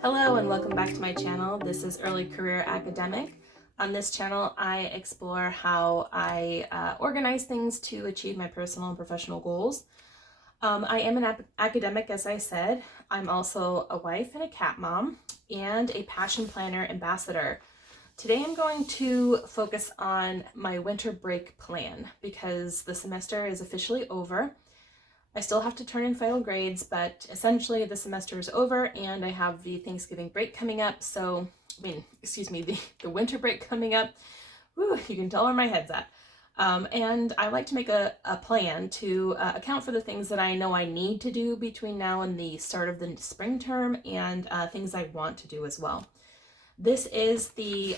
Hello and welcome back to my channel. This is Early Career Academic. On this channel, I explore how I organize things to achieve my personal and professional goals. I am an academic, as I said. I'm also a wife and a cat mom and a passion planner ambassador. Today I'm going to focus on my winter break plan because the semester is officially over. I still have to turn in final grades, but essentially the semester is over and I have the Thanksgiving break coming up. So, the winter break coming up. Whew, you can tell where my head's at. And I like to make a plan to account for the things that I know I need to do between now and the start of the spring term and things I want to do as well. This is the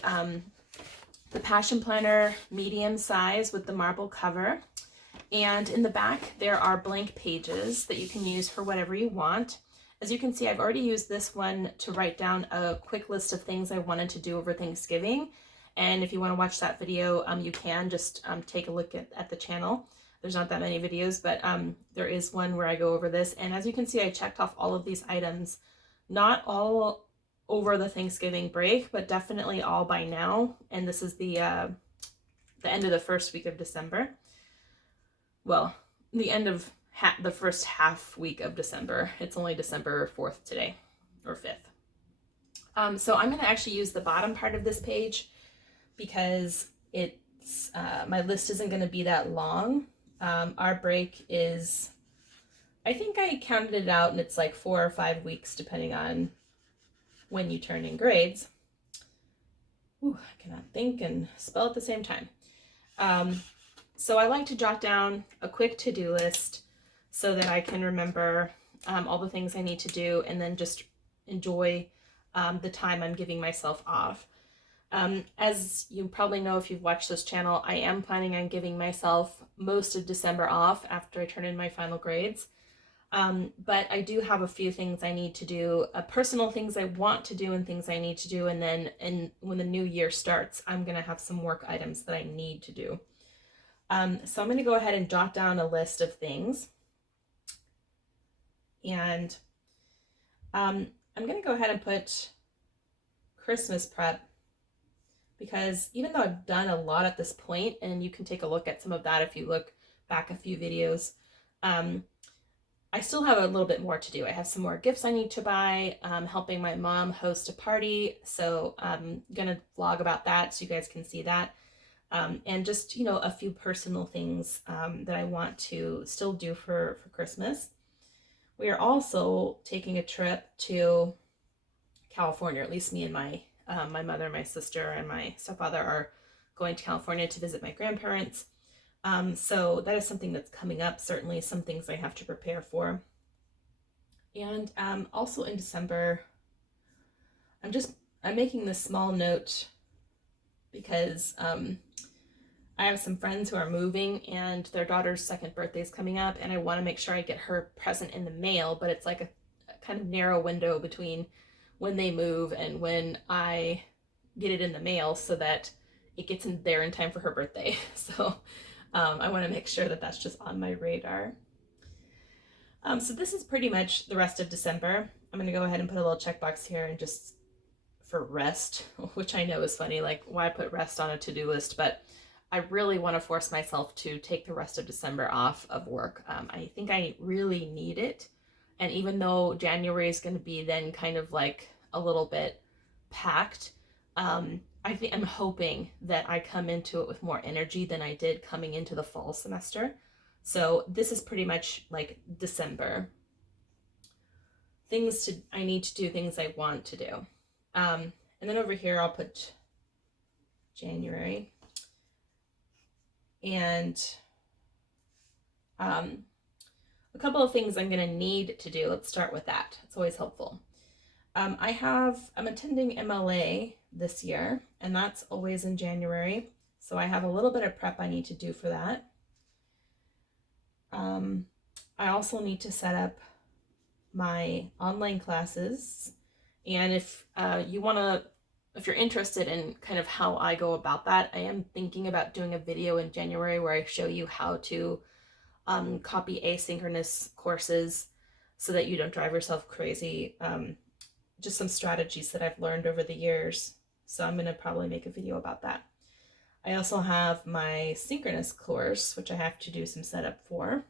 Passion Planner medium size with the marble cover. And in the back, there are blank pages that you can use for whatever you want. As you can see, I've already used this one to write down a quick list of things I wanted to do over Thanksgiving. And if you want to watch that video, you can just take a look at the channel. There's not that many videos, but there is one where I go over this. And as you can see, I checked off all of these items, not all over the Thanksgiving break, but definitely all by now. And this is the end of the first week of December. Well, the end of the first half week of December. It's only December 4th today, or 5th. So I'm going to actually use the bottom part of this page because it's my list isn't going to be that long. Our break is, I think I counted it out, and it's like 4 or 5 weeks depending on when you turn in grades. Ooh, I cannot think and spell at the same time. So I like to jot down a quick to-do list so that I can remember all the things I need to do and then just enjoy the time I'm giving myself off. As you probably know if you've watched this channel, I am planning on giving myself most of December off after I turn in my final grades. But I do have a few things I need to do, personal things I want to do and things I need to do. And then when the new year starts, I'm going to have some work items that I need to do. So I'm going to go ahead and jot down a list of things. And I'm going to go ahead and put Christmas prep because even though I've done a lot at this point, and you can take a look at some of that if you look back a few videos, I still have a little bit more to do. I have some more gifts I need to buy, helping my mom host a party. So I'm going to vlog about that so you guys can see that. And just, a few personal things that I want to still do for Christmas. We are also taking a trip to California, at least me and my mother, my sister, and my stepfather are going to California to visit my grandparents. So that is something that's coming up, certainly some things I have to prepare for. And also in December, I'm making this small note because I have some friends who are moving and their daughter's second birthday is coming up, and I want to make sure I get her present in the mail, but it's like a kind of narrow window between when they move and when I get it in the mail so that it gets in there in time for her birthday. So I want to make sure that that's just on my radar. So this is pretty much the rest of December. I'm going to go ahead and put a little checkbox here and just for rest, which I know is funny, like why put rest on a to-do list, but I really want to force myself to take the rest of December off of work. I think I really need it. And even though January is going to be then kind of like a little bit packed, I'm hoping that I come into it with more energy than I did coming into the fall semester. So this is pretty much like December. I need to do, things I want to do. And then over here, I'll put January. And a couple of things I'm going to need to do. Let's start with that. It's always helpful. I'm attending MLA this year, and that's always in January. So I have a little bit of prep I need to do for that. I also need to set up my online classes. And if you're interested in kind of how I go about that, I am thinking about doing a video in January where I show you how to copy asynchronous courses so that you don't drive yourself crazy. Just some strategies that I've learned over the years. So I'm going to probably make a video about that. I also have my synchronous course, which I have to do some setup for.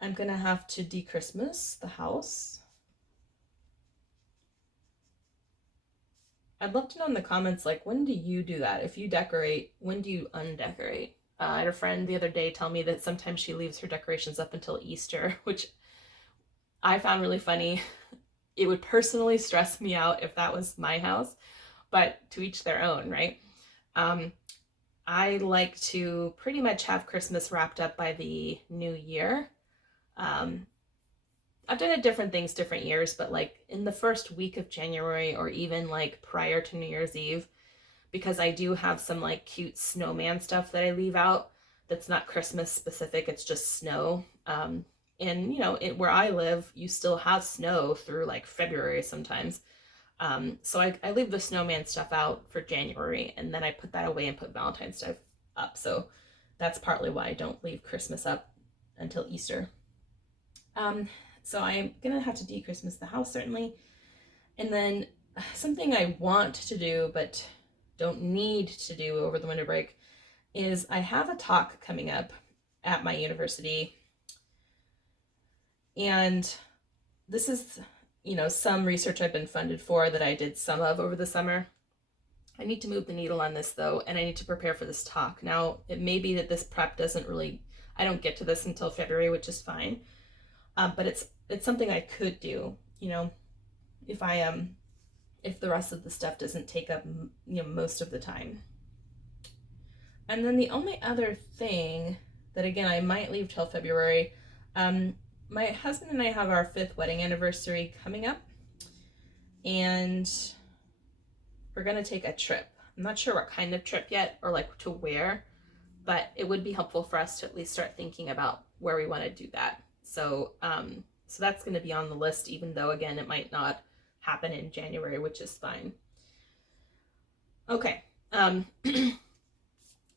I'm going to have to de-Christmas the house. I'd love to know in the comments, like, when do you do that? If you decorate, when do you undecorate? I had a friend the other day tell me that sometimes she leaves her decorations up until Easter, which I found really funny. It would personally stress me out if that was my house, but to each their own, right? I like to pretty much have Christmas wrapped up by the new year. I've done it different things different years, but like in the first week of January or even like prior to New Year's Eve, because I do have some like cute snowman stuff that I leave out that's not Christmas specific, it's just snow. And you know, where I live, you still have snow through like February sometimes. So I leave the snowman stuff out for January, and then I put that away and put Valentine's stuff up. So that's partly why I don't leave Christmas up until Easter. So I'm gonna have to de-Christmas the house certainly. And then something I want to do but don't need to do over the winter break is I have a talk coming up at my university. And this is, you know, some research I've been funded for that I did some of over the summer. I need to move the needle on this though, and I need to prepare for this talk. Now, it may be that this prep doesn't really, I don't get to this until February, which is fine. But it's something I could do, you know, if the rest of the stuff doesn't take up, you know, most of the time. And then the only other thing that, again, I might leave till February, my husband and I have our 5th wedding anniversary coming up, and we're gonna take a trip. I'm not sure what kind of trip yet or like to where, but it would be helpful for us to at least start thinking about where we want to do that. So so that's going to be on the list, even though again it might not happen in January, which is fine. Okay,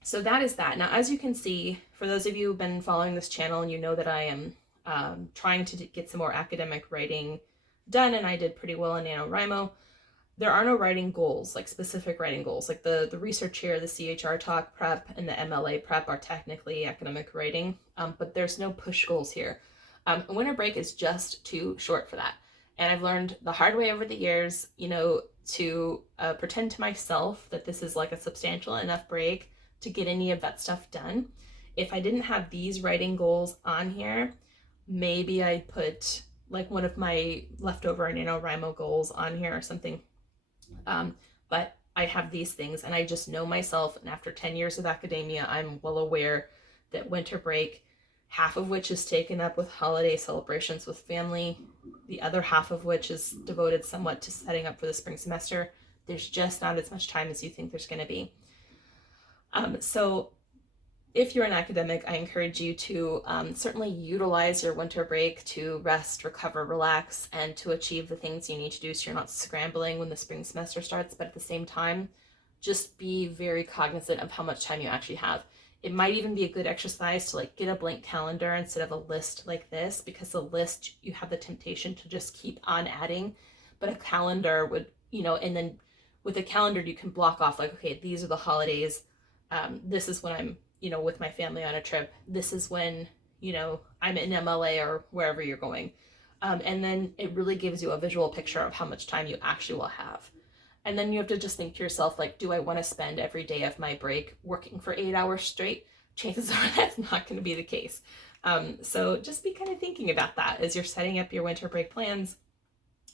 so that is that. Now, as you can see, for those of you who've been following this channel, and you know that I am trying to get some more academic writing done, and I did pretty well in NaNoWriMo. There are no writing goals, like specific writing goals. Like the research here, the CHR talk prep and the MLA prep are technically academic writing, but there's no push goals here. Winter break is just too short for that. And I've learned the hard way over the years, you know, to pretend to myself that this is like a substantial enough break to get any of that stuff done. If I didn't have these writing goals on here, maybe I'd put like one of my leftover NaNoWriMo goals on here or something. But I have these things, and I just know myself, and after 10 years of academia, I'm well aware that winter break, half of which is taken up with holiday celebrations with family, the other half of which is devoted somewhat to setting up for the spring semester. There's just not as much time as you think there's going to be. So if you're an academic, I encourage you to certainly utilize your winter break to rest, recover, relax, and to achieve the things you need to do so you're not scrambling when the spring semester starts. But at the same time, just be very cognizant of how much time you actually have. It might even be a good exercise to like get a blank calendar instead of a list like this, because a list, you have the temptation to just keep on adding, but a calendar would, you know, and then with a calendar, you can block off like, okay, these are the holidays. This is when I'm, you know, with my family on a trip. This is when, you know, I'm in MLA or wherever you're going. And then it really gives you a visual picture of how much time you actually will have. And then you have to just think to yourself, like, do I want to spend every day of my break working for 8 hours straight? Chances are that's not going to be the case. So just be kind of thinking about that as you're setting up your winter break plans.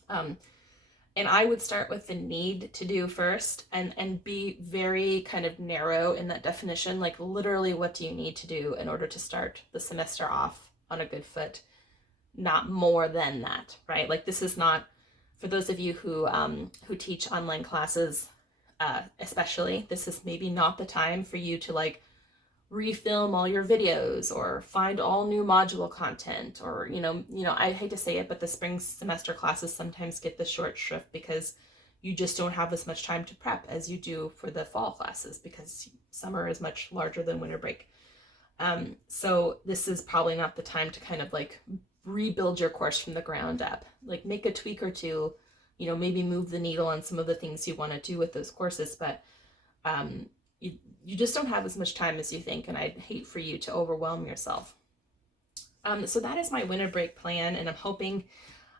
And I would start with the need to do first, and be very kind of narrow in that definition. Like literally, what do you need to do in order to start the semester off on a good foot? Not more than that, right? Like this is not, for those of you who teach online classes, especially, this is maybe not the time for you to like refilm all your videos or find all new module content, or you know I hate to say it, but the spring semester classes sometimes get the short shrift because you just don't have as much time to prep as you do for the fall classes, because summer is much larger than winter break. So this is probably not the time to kind of like rebuild your course from the ground up. Like make a tweak or two, you know, maybe move the needle on some of the things you want to do with those courses, but you just don't have as much time as you think, and I'd hate for you to overwhelm yourself. So that is my winter break plan, and I'm hoping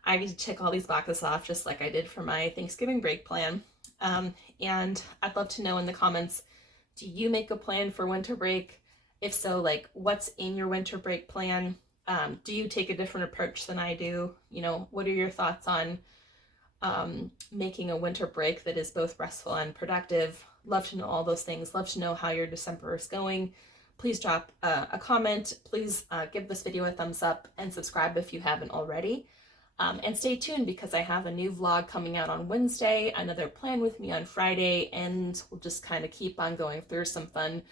I get to check all these boxes off just like I did for my Thanksgiving break plan. And I'd love to know in the comments, do you make a plan for winter break? If so, like what's in your winter break plan? Do you take a different approach than I do? You know, what are your thoughts on making a winter break that is both restful and productive? Love to know all those things. Love to know how your December is going. Please drop a comment. Please give this video a thumbs up and subscribe if you haven't already. And stay tuned because I have a new vlog coming out on Wednesday, another plan with me on Friday, and we'll just kind of keep on going through some fun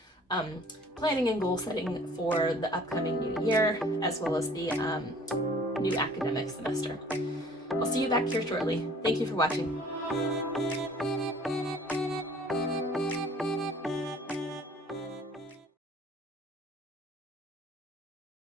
planning and goal setting for the upcoming new year, as well as the new academic semester. I'll see you back here shortly. Thank you for watching.